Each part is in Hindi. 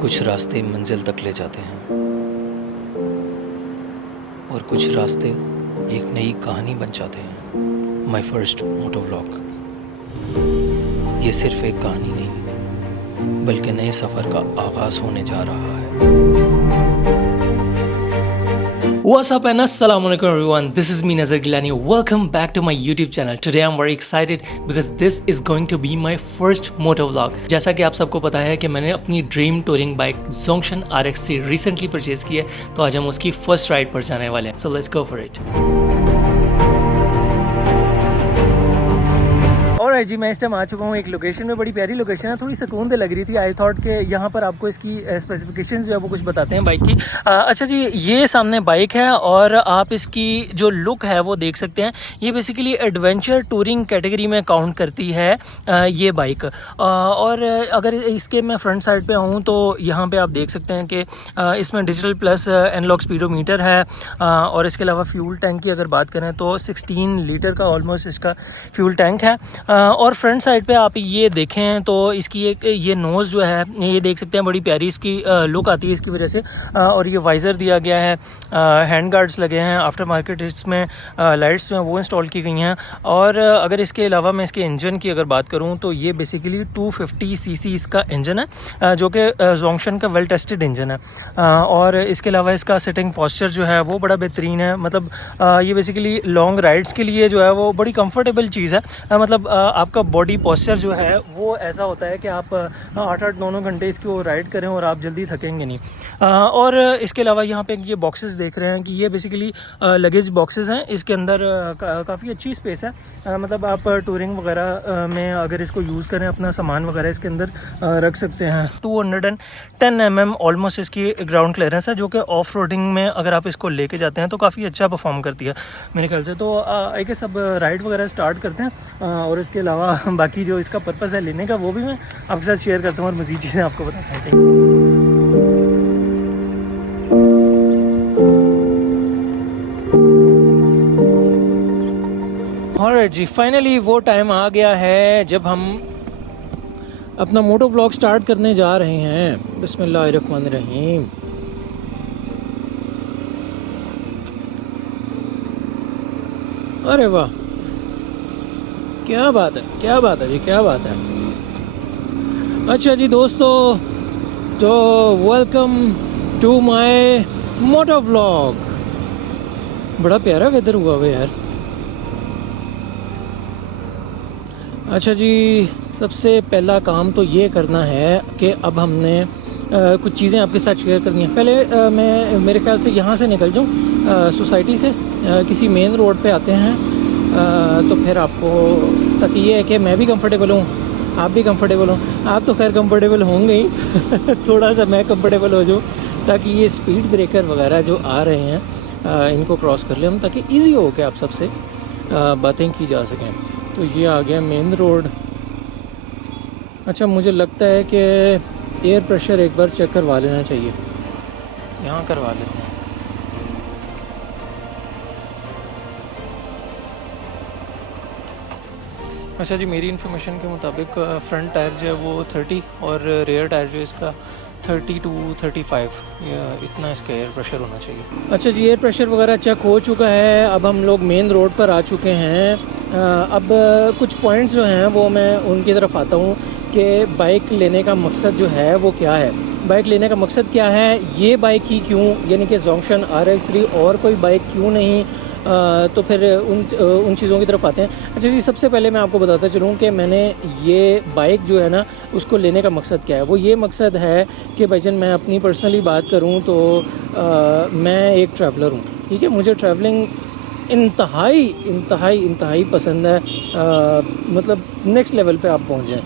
कुछ रास्ते मंजिल तक ले जाते हैं और कुछ रास्ते एक नई कहानी बन जाते हैं। माई फर्स्ट मोटो व्लॉग ये सिर्फ एक कहानी नहीं बल्कि नए सफ़र का आगाज़ होने जा रहा है। What's up and assalamualaikum everyone, this is me Nazar Gilani. Welcome back to my YouTube channel. Today I'm very excited because this is going to be my first moto vlog. जैसा कि आप सबको पता है कि मैंने अपनी dream touring bike Zongshan RX3 recently purchase की है, तो आज हम उसकी फर्स्ट राइड पर जाने वाले हैं. So let's go for it. और जी मैं इस टाइम आ चुका हूँ एक लोकेशन में, बड़ी प्यारी लोकेशन है, थोड़ी सुकून दे लग रही थी. आई थॉट के यहाँ पर आपको इसकी स्पेसिफिकेशंस जो है वो कुछ बताते हैं बाइक की. अच्छा जी, ये सामने बाइक है और आप इसकी जो लुक है वो देख सकते हैं. ये बेसिकली एडवेंचर टूरिंग कैटेगरी में काउंट करती है ये बाइक. और अगर इसके मैं फ्रंट साइड पे आऊँ तो यहाँ पे आप देख सकते हैं कि इसमें डिजिटल प्लस एनालॉग स्पीडोमीटर है. और इसके अलावा फ्यूल टैंक की अगर बात करें तो 16 लीटर का ऑलमोस्ट इसका फ्यूल टैंक है. और फ्रंट साइड पे आप ये देखें तो इसकी एक ये नोज़ जो है ये देख सकते हैं, बड़ी प्यारी इसकी लुक आती है इसकी वजह से. और ये वाइज़र दिया गया है, हैंड गार्ड्स लगे हैं, आफ्टर मार्केट इसमें लाइट्स जो हैं वो इंस्टॉल की गई हैं. और अगर इसके अलावा मैं इसके इंजन की अगर बात करूं तो ये बेसिकली 250 सीसी इसका इंजन है, जो कि Zongshan का वेल टेस्टेड इंजन है. और इसके अलावा इसका सिटिंग पोस्चर जो है वो बड़ा बेहतरीन है. मतलब ये बेसिकली लॉन्ग राइड्स के लिए जो है वो बड़ी कंफर्टेबल चीज़ है. मतलब आपका बॉडी पोस्चर जो है वो ऐसा होता है कि आप 8-8 9 घंटे इसकी वो राइड करें और आप जल्दी थकेंगे नहीं. और इसके अलावा यहाँ पे ये बॉक्सेस देख रहे हैं कि ये बेसिकली लगेज बॉक्सेस हैं. इसके अंदर काफ़ी अच्छी स्पेस है. मतलब आप टूरिंग वगैरह में अगर इसको यूज़ करें, अपना सामान वगैरह इसके अंदर रख सकते हैं. 210 mm ऑलमोस्ट इसकी ग्राउंड क्लियरेंस है, जो कि ऑफ रोडिंग में अगर आप इसको लेके जाते हैं तो काफ़ी अच्छा परफॉर्म करती है मेरे ख्याल से. तो आई गेस अब राइड वगैरह स्टार्ट करते हैं. और इसके अलावा बाकी जो इसका पर्पस है लेने का वो भी मैं आपके साथ शेयर करता हूँ और मज़ीद चीज़ें आपको बताता हूँ. ऑलराइट जी, फाइनली वो टाइम आ गया है जब हम अपना मोटो व्लॉग स्टार्ट करने जा रहे हैं. बिस्मिल्लाहिर्रहमानिर्रहीम. अरे वाह, क्या बात है, क्या बात है जी, क्या बात है. अच्छा जी दोस्तों, तो welcome to my moto vlog. बड़ा प्यारा वेदर हुआ हुआ यार. अच्छा जी, सबसे पहला काम तो ये करना है कि अब हमने कुछ चीज़ें आपके साथ शेयर करनी है. पहले मैं मेरे ख्याल से यहाँ से निकल जाऊँ सोसाइटी से, किसी मेन रोड पे आते हैं. तो फिर आपको ताकि ये है कि मैं भी कंफर्टेबल हूँ, आप भी कंफर्टेबल हो. आप तो खैर कंफर्टेबल होंगे ही थोड़ा सा मैं कंफर्टेबल हो जाऊँ, ताकि ये स्पीड ब्रेकर वगैरह जो आ रहे हैं इनको क्रॉस कर लें हम, ताकि इजी हो के आप सबसे बातें की जा सकें. तो ये आ गया मेन रोड. अच्छा, मुझे लगता है कि एयर प्रेशर एक बार चेक करवा लेना चाहिए. यहाँ करवा लेते हैं. अच्छा जी, मेरी इन्फॉर्मेशन के मुताबिक फ्रंट टायर जो है वो 30 और रेयर टायर जो है इसका 30 to 35, इतना इसका एयर प्रेशर होना चाहिए. अच्छा जी, एयर प्रेशर वगैरह चेक हो चुका है. अब हम लोग मेन रोड पर आ चुके हैं. अब कुछ पॉइंट्स जो हैं वो मैं उनकी तरफ आता हूँ कि बाइक लेने का मकसद जो है वो क्या है. बाइक लेने का मकसद क्या है, ये बाइक ही क्यों, यानी कि Zongshan RX3 और कोई बाइक क्यों नहीं. तो फिर उन चीज़ों की तरफ आते हैं. अच्छा जी, सबसे पहले मैं आपको बताता चलूँ कि मैंने ये बाइक जो है ना उसको लेने का मकसद क्या है. वो ये मकसद है कि भाईजान मैं अपनी पर्सनली बात करूँ तो मैं एक ट्रैवलर हूँ. ठीक है, मुझे ट्रैवलिंग इंतहाई पसंद है. मतलब नेक्स्ट लेवल पे आप पहुँच जाएँ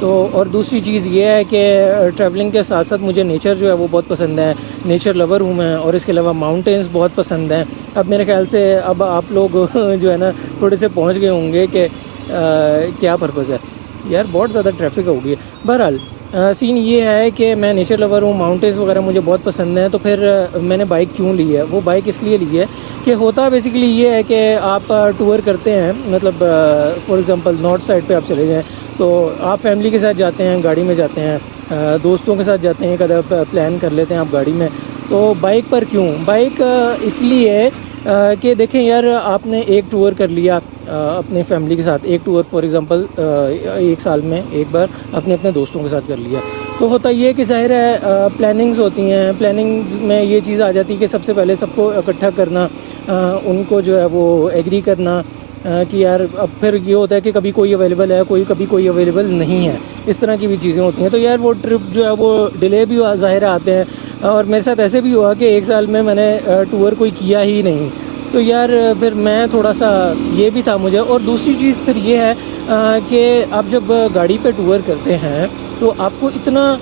तो. और दूसरी चीज़ ये है कि ट्रैवलिंग के साथ साथ मुझे नेचर जो है वो बहुत पसंद है. नेचर लवर हूँ मैं. और इसके अलावा माउंटेन्स बहुत पसंद हैं. अब मेरे ख्याल से अब आप लोग जो है ना थोड़े से पहुँच गए होंगे कि क्या पर्पज़ है. यार बहुत ज़्यादा ट्रैफिक हो गई है. बहरहाल सीन ये है कि मैं नेचर लवर हूँ, माउंटेन्स वगैरह मुझे बहुत पसंद है, तो फिर मैंने बाइक क्यों ली है? वो बाइक इसलिए ली है कि होता बेसिकली ये है कि आप टूर करते हैं, मतलब फॉर एग्जांपल नॉर्थ साइड पे आप चले जाएं तो आप फैमिली के साथ जाते हैं, गाड़ी में जाते हैं, दोस्तों के साथ जाते हैं, कदा प्लान कर लेते हैं आप गाड़ी में। तो बाइक पर क्यों? बाइक इसलिए कि देखें यार, आपने एक टूर कर लिया अपने फैमिली के साथ, एक टूर फॉर एग्जांपल एक साल में एक बार अपने अपने दोस्तों के साथ कर लिया, तो होता ये कि ज़ाहिर है प्लानिंग्स होती हैं। प्लानिंग्स में ये चीज़ आ जाती है कि सबसे पहले सबको इकट्ठा करना, उनको जो है वो एग्री करना कि यार, अब फिर ये होता है कि कभी कोई अवेलेबल है, कभी कोई अवेलेबल नहीं है, इस तरह की भी चीज़ें होती हैं। तो यार वो ट्रिप जो है वो डिले भी ज़ाहिर आते हैं, और मेरे साथ ऐसे भी हुआ कि एक साल में मैंने टूर कोई किया ही नहीं। तो यार फिर मैं थोड़ा सा ये भी था मुझे। और दूसरी चीज़ फिर ये है कि आप जब गाड़ी पे टूर करते हैं तो आपको इतना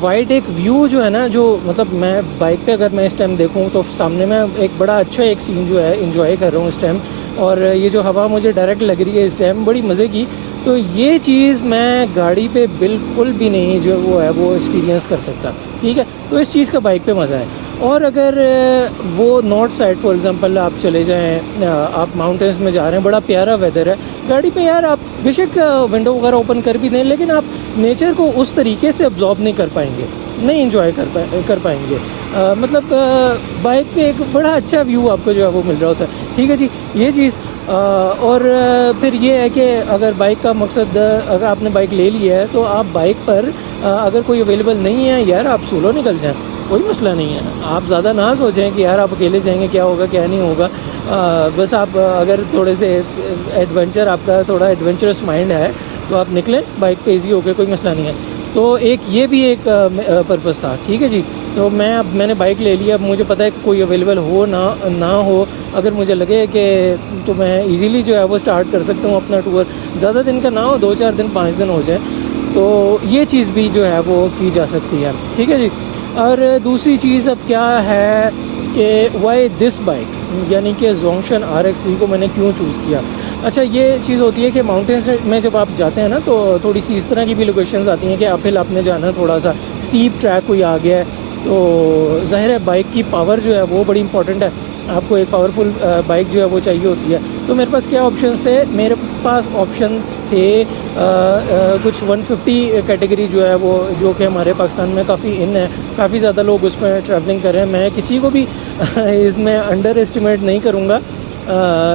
वाइड एक व्यू जो है ना, जो मतलब मैं बाइक पे अगर मैं इस टाइम देखूं तो सामने में एक बड़ा अच्छा एक सीन जो है इंजॉय कर रहा हूँ इस टाइम, और ये जो हवा मुझे डायरेक्ट लग रही है इस टाइम बड़ी मज़े की। तो ये चीज़ मैं गाड़ी पे बिल्कुल भी नहीं जो वो है वो एक्सपीरियंस कर सकता, ठीक है। तो इस चीज़ का बाइक पे मज़ा है। और अगर वो नॉर्थ साइड फॉर एग्जांपल आप चले जाएं, आप माउंटेन्स में जा रहे हैं, बड़ा प्यारा वेदर है, गाड़ी पे यार आप बेशक विंडो वगैरह ओपन कर भी दें, लेकिन आप नेचर को उस तरीके से अब्जॉर्ब नहीं कर पाएंगे, नहीं इंजॉय कर पाएंगे। मतलब बाइक पे एक बड़ा अच्छा व्यू आपको जो है वो मिल रहा होता है, ठीक है जी, ये चीज़। और फिर ये है कि अगर बाइक का मकसद, अगर आपने बाइक ले ली है तो आप बाइक पर अगर कोई अवेलेबल नहीं है यार, आप सोलो निकल जाएं, कोई मसला नहीं है। आप ज़्यादा ना सोचें कि यार आप अकेले जाएंगे क्या होगा क्या नहीं होगा। बस आप अगर थोड़े से एडवेंचर, आपका थोड़ा एडवेंचरस माइंड है तो आप निकलें बाइक पे ईजी होकर, कोई मसला नहीं है। तो एक ये भी एक पर्पज़ था, ठीक है जी। तो मैंने बाइक ले लिया, अब मुझे पता है कि कोई अवेलेबल हो ना हो, अगर मुझे लगे कि तो मैं इजीली जो है वो स्टार्ट कर सकता हूँ अपना टूर। ज़्यादा दिन का ना हो, 2-4 दिन 5 दिन हो जाए, तो ये चीज़ भी जो है वो की जा सकती है, ठीक है जी। और दूसरी चीज़ अब क्या है कि वाई दिस बाइक, यानी कि जोंगशन RX-3 को मैंने क्यों चूज़ किया। अच्छा, ये चीज़ होती है कि माउंटेन्स में जब आप जाते हैं ना तो थोड़ी सी इस तरह की भी लोकेशंस आती हैं कि अपहिल आपने जाना, थोड़ा सा स्टीप ट्रैक कोई आ गया है, तो ज़ाहिर है बाइक की पावर जो है वो बड़ी इंपॉर्टेंट है, आपको एक पावरफुल बाइक जो है वो चाहिए होती है। तो मेरे पास क्या ऑप्शंस थे? मेरे पास ऑप्शंस थे कुछ 150 कैटेगरी जो है वो, जो कि हमारे पाकिस्तान में काफ़ी इन है, काफ़ी ज़्यादा लोग उसमें ट्रैवलिंग कर रहे हैं। मैं किसी को भी इसमें अंडर एस्टिमेट नहीं करूँगा,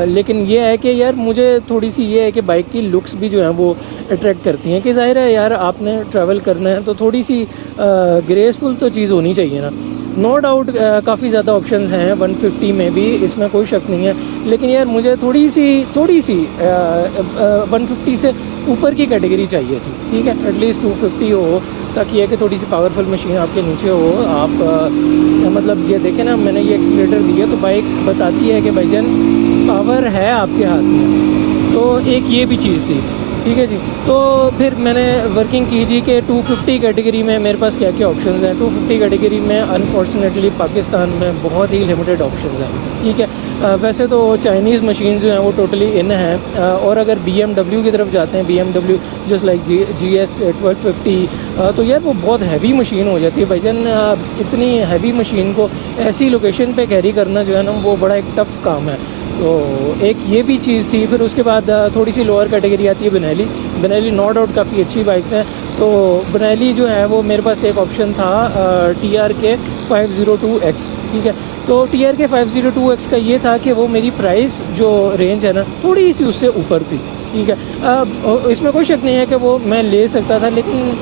लेकिन ये है कि यार मुझे थोड़ी सी ये है कि बाइक की लुक्स भी जो है वो अट्रैक्ट करती हैं, कि ज़ाहिर है यार आपने ट्रैवल करना है तो थोड़ी सी ग्रेसफुल तो चीज़ होनी चाहिए ना। नो डाउट काफ़ी ज़्यादा ऑप्शंस हैं 150 में भी, इसमें कोई शक नहीं है, लेकिन यार मुझे थोड़ी सी 150 से ऊपर की कैटेगरी चाहिए थी, ठीक है। एटलीस्ट 250 हो, ताकि यह कि थोड़ी सी पावरफुल मशीन आपके नीचे हो। आप मतलब ये देखें ना, मैंने ये एक्सीलेटर दिया तो बाइक बताती है कि भाईजान पावर है आपके हाथ में, तो एक ये भी चीज़ थी, ठीक है जी। तो फिर मैंने वर्किंग की जी कि 250 कैटेगरी में मेरे पास क्या क्या ऑप्शंस हैं। 250 कैटेगरी में अनफॉर्चुनेटली पाकिस्तान में बहुत ही लिमिटेड ऑप्शंस हैं, ठीक है। वैसे तो चाइनीज़ मशीन जो हैं वो टोटली इन हैं, और अगर BMW की तरफ जाते हैं, BMW जस्ट लाइक GS 1250, तो यार वो बहुत हैवी मशीन हो जाती है भाईजान। इतनी हैवी मशीन को ऐसी लोकेशन पे कैरी करना जो है ना वो बड़ा एक टफ़ काम है। तो एक ये भी चीज़ थी। फिर उसके बाद थोड़ी सी लोअर कैटेगरी आती है बेनेली नो डाउट काफ़ी अच्छी बाइक्स हैं। तो बेनेली जो है वो मेरे पास एक ऑप्शन था TRK 502X, ठीक है। तो TRK 502X का ये था कि वो मेरी प्राइस जो रेंज है ना थोड़ी सी उससे ऊपर थी, ठीक है। इसमें कोई शक नहीं है कि वो मैं ले सकता था, लेकिन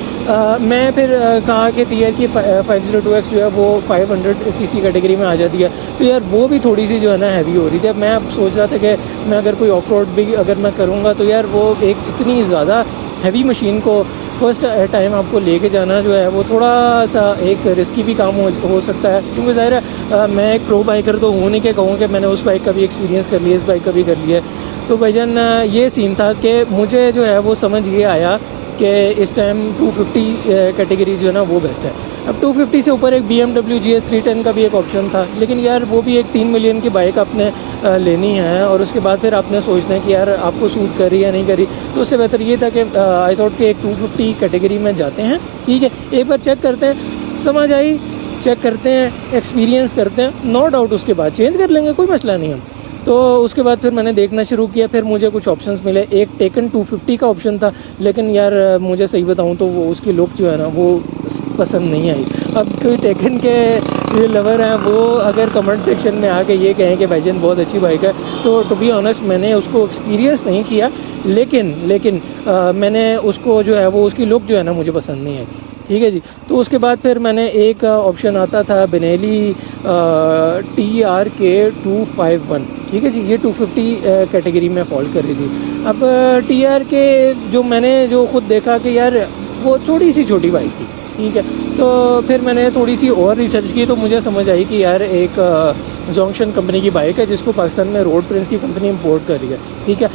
मैं फिर कहा कि TRK 502X जो है वो 500cc कैटेगरी में आ जाती है, तो यार वो भी थोड़ी सी जो है ना हैवी हो रही थी। अब मैं सोच रहा था कि मैं अगर कोई ऑफ रोड भी अगर मैं करूँगा तो यार वो एक इतनी ज़्यादा हैवी मशीन को फर्स्ट टाइम आपको लेके जाना जो है वो थोड़ा सा एक रिस्की भी काम हो सकता है, क्योंकि ज़ाहिर है मैं एक प्रो बाइकर तो हूँ नहीं कि कहूँ कि मैंने उस बाइक का भी एक्सपीरियंस कर लिया, इस बाइक का भी कर लिया। तो भाईजान ये सीन था कि मुझे जो है वो समझ ये आया कि इस टाइम 250 कैटेगरी जो है ना वो बेस्ट है। अब 250 से ऊपर एक BMW GS 310 का भी एक ऑप्शन था, लेकिन यार वो भी एक 3 मिलियन की बाइक आपने लेनी है और उसके बाद फिर आपने सोचना है कि यार आपको सूट कर रही है नहीं करी, तो उससे बेहतर ये था कि आई थॉट कि एक 250 कैटेगरी में जाते हैं, ठीक है, एक बार चेक करते हैं, समझ आई, चेक करते हैं, एक्सपीरियंस करते हैं, नो डाउट उसके बाद चेंज कर लेंगे, कोई मसला नहीं है। तो उसके बाद फिर मैंने देखना शुरू किया, फिर मुझे कुछ ऑप्शंस मिले, एक टेकन 250 का ऑप्शन था, लेकिन यार मुझे सही बताऊं तो वो उसकी लुक जो है ना वो पसंद नहीं आई। अब कोई टेकन के ये लवर हैं वो अगर कमेंट सेक्शन में आके ये कहें कि भाईजान बहुत अच्छी बाइक है, तो टू बी ऑनेस्ट मैंने उसको एक्सपीरियंस नहीं किया, लेकिन मैंने उसको जो है वो उसकी लुक जो है ना मुझे पसंद नहीं आई, ठीक है जी। तो उसके बाद फिर मैंने एक ऑप्शन आता था बेनेली TRK 251, ठीक है जी, ये 250 कैटेगरी में फॉल कर रही थी। अब TRK जो मैंने जो खुद देखा कि यार वो छोटी सी छोटी बाइक थी, ठीक है, तो फिर मैंने थोड़ी सी और रिसर्च की तो मुझे समझ आई कि यार एक जोंक्शन कंपनी की बाइक है जिसको पाकिस्तान में रोड प्रिंस की कंपनी इंपोर्ट कर रही है, ठीक है,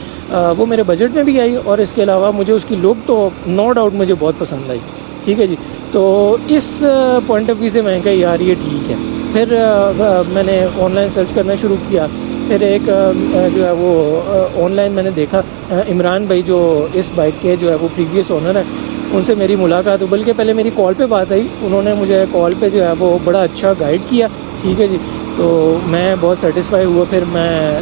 वो मेरे बजट में भी आई और इसके अलावा मुझे उसकी लुक तो नो डाउट मुझे बहुत पसंद आई, ठीक है जी। तो इस पॉइंट ऑफ व्यू से मैं कहा यार ये ठीक है। फिर मैंने ऑनलाइन सर्च करना शुरू किया, फिर एक जो है वो ऑनलाइन मैंने देखा इमरान भाई जो इस बाइक के जो है वो प्रीवियस ओनर है, उनसे मेरी मुलाकात हुई, बल्कि पहले मेरी कॉल पे बात आई, उन्होंने मुझे कॉल पे जो है वो बड़ा अच्छा गाइड किया, ठीक है जी। तो मैं बहुत सेटिस्फाई हुआ, फिर मैं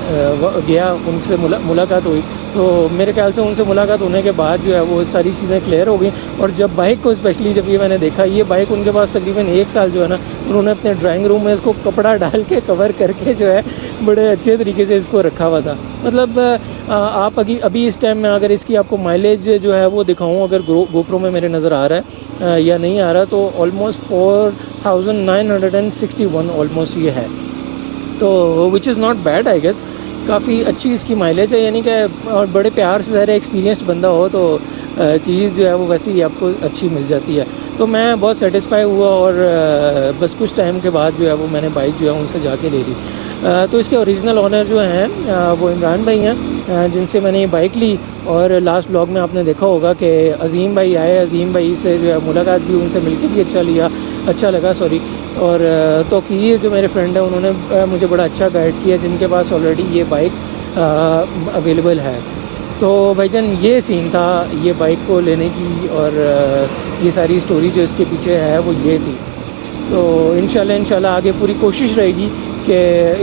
गया, उनसे मुलाकात हुई, तो मेरे ख्याल से उनसे मुलाकात होने के बाद जो है वो सारी चीज़ें क्लियर हो गई। और जब बाइक को स्पेशली जब ये मैंने देखा, ये बाइक उनके पास तकरीबन 1 साल जो है ना उन्होंने अपने ड्राइंग रूम में इसको कपड़ा डाल के कवर करके जो है बड़े अच्छे तरीके से इसको रखा हुआ था। मतलब आप अभी इस टाइम में अगर इसकी आपको माइलेज जो है वो दिखाऊँ, अगर गोप्रो में मेरे नज़र आ रहा है या नहीं आ रहा, तो ऑलमोस्ट 4961 ऑलमोस्ट ये है, तो which is not bad I guess, काफ़ी अच्छी इसकी माइलेज है, यानी कि बड़े प्यार से ज़रा एक्सपीरियंस्ड बंदा हो तो चीज़ जो है वो वैसे ही आपको अच्छी मिल जाती है। तो मैं बहुत सेटिस्फाई हुआ और बस कुछ टाइम के बाद जो है वो मैंने बाइक जो है उनसे जाके ले ली। तो इसके ओरिजिनल ओनर जो हैं वो इमरान भाई हैं, जिनसे मैंने ये बाइक ली, और लास्ट व्लॉग में आपने देखा होगा कि अज़ीम भाई आए, अज़ीम भाई से जो है मुलाकात भी, उनसे मिलके भी अच्छा लगा और तौकीर जो मेरे फ्रेंड हैं उन्होंने मुझे बड़ा अच्छा गाइड किया, जिनके पास ऑलरेडी ये बाइक अवेलेबल है। तो भाईजान ये सीन था ये बाइक को लेने की, और ये सारी स्टोरी जो इसके पीछे है वो ये थी। तो इंशाल्लाह आगे पूरी कोशिश रहेगी कि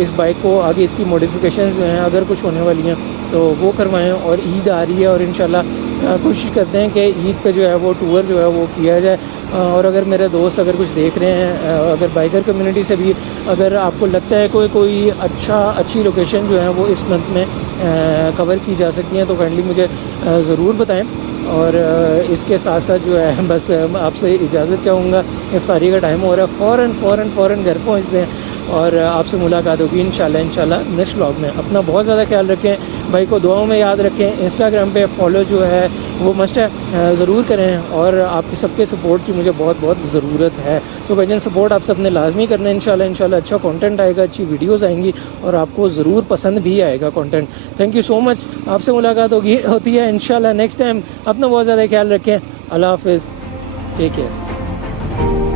इस बाइक को आगे इसकी मॉडिफिकेशंस जो हैं अगर कुछ होने वाली हैं तो वो करवाएं, और ईद आ रही है और इंशाल्लाह कोशिश करते हैं कि ईद पे जो है वो टूर जो है वो किया जाए। और अगर मेरे दोस्त अगर कुछ देख रहे हैं, अगर बाइकर कम्युनिटी से भी अगर आपको लगता है कोई अच्छी लोकेशन जो है वो इस मंथ में कवर की जा सकती हैं तो काइंडली मुझे ज़रूर बताएं। और इसके साथ साथ जो है बस आपसे इजाज़त चाहूँगा, इफ्तारी का टाइम हो रहा है, फ़ौरन घर पहुँचते हैं और आपसे मुलाकात होगी इंशाल्लाह नेक्स्ट व्लॉग में। अपना बहुत ज़्यादा ख्याल रखें, भाई को दुआओं में याद रखें, इंस्टाग्राम पे फॉलो जो है वो मस्ट है ज़रूर करें, और आपके सबके सपोर्ट की मुझे बहुत ज़रूरत है। तो भाईजान सपोर्ट आप सबने लाजमी करना है, इंशाल्लाह अच्छा कंटेंट आएगा, अच्छी वीडियोज़ आएंगी और आपको ज़रूर पसंद भी आएगा content. Thank you so much, आपसे मुलाकात होती है इंशाल्लाह नेक्स्ट टाइम। अपना बहुत ज़्यादा ख्याल रखें, अल्लाह हाफ़िज़, टेक केयर।